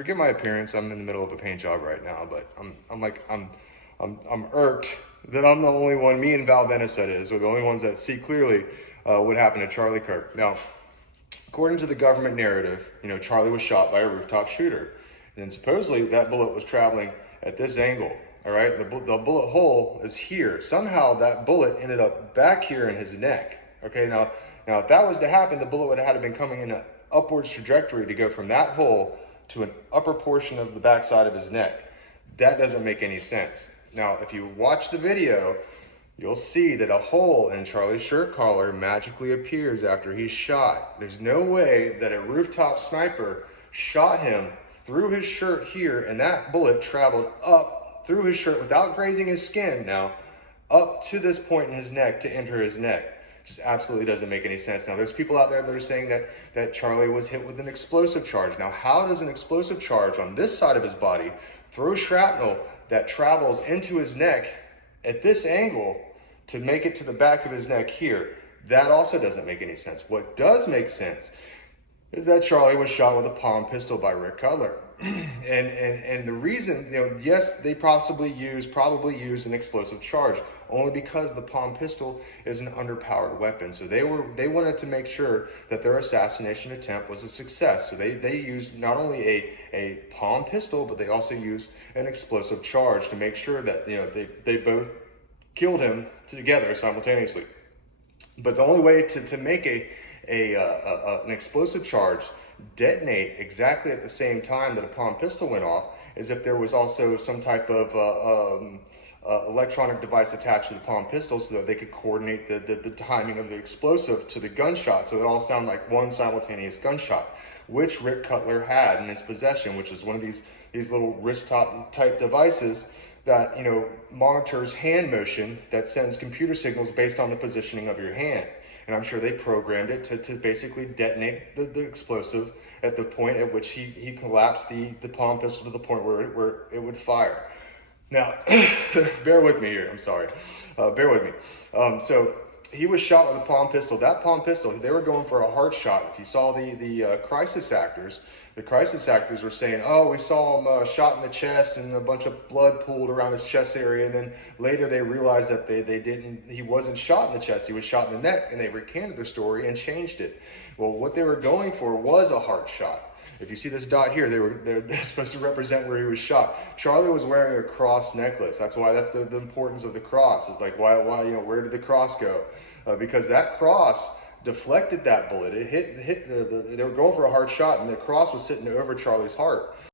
forgive my appearance. I'm in the middle of a paint job right now, but I'm irked that I'm the only one. Me and Val Venice, that is, are the only ones that see clearly what happened to Charlie Kirk. Now, according to the government narrative, Charlie was shot by a rooftop shooter, and supposedly that bullet was traveling at this angle. All right, the bullet hole is here. Somehow that bullet ended up back here in his neck. Okay, now if that was to happen, the bullet would have had to been coming in an upwards trajectory to go from that hole to an upper portion of the backside of his neck. That doesn't make any sense. Now, if you watch the video, you'll see that a hole in Charlie's shirt collar magically appears after he's shot. There's no way that a rooftop sniper shot him through his shirt here, and that bullet traveled up through his shirt without grazing his skin now, up to this point in his neck to enter his neck. Just absolutely doesn't make any sense. Now, there's people out there that are saying that Charlie was hit with an explosive charge. Now, how does an explosive charge on this side of his body throw shrapnel that travels into his neck at this angle to make it to the back of his neck here? That also doesn't make any sense. What does make sense is that Charlie was shot with a palm pistol by Rick Cutler. And the reason, yes, they probably used an explosive charge, only because the palm pistol is an underpowered weapon. So they wanted to make sure that their assassination attempt was a success. So they used not only a palm pistol, but they also used an explosive charge to make sure that they both killed him together simultaneously. But the only way to make an explosive charge detonate exactly at the same time that a palm pistol went off is if there was also some type of electronic device attached to the palm pistol, so that they could coordinate the timing of the explosive to the gunshot, so it all sounded like one simultaneous gunshot, which Rick Cutler had in his possession, which is one of these little wrist type devices that monitors hand motion, that sends computer signals based on the positioning of your hand. And I'm sure they programmed it to basically detonate the explosive at the point at which he collapsed the palm pistol to the point where it would fire. Now, bear with me here, I'm sorry. Bear with me. So he was shot with a palm pistol. That palm pistol, they were going for a heart shot. If you saw the crisis actors were saying, oh, we saw him shot in the chest and a bunch of blood pooled around his chest area. And then later they realized that he wasn't shot in the chest, he was shot in the neck, and they recanted their story and changed it. Well, what they were going for was a heart shot. If you see this dot here, they're supposed to represent where he was shot. Charlie was wearing a cross necklace. That's the importance of the cross. It's like, why, where did the cross go? Because that cross deflected that bullet. It hit they were going for a hard shot, and the cross was sitting over Charlie's heart.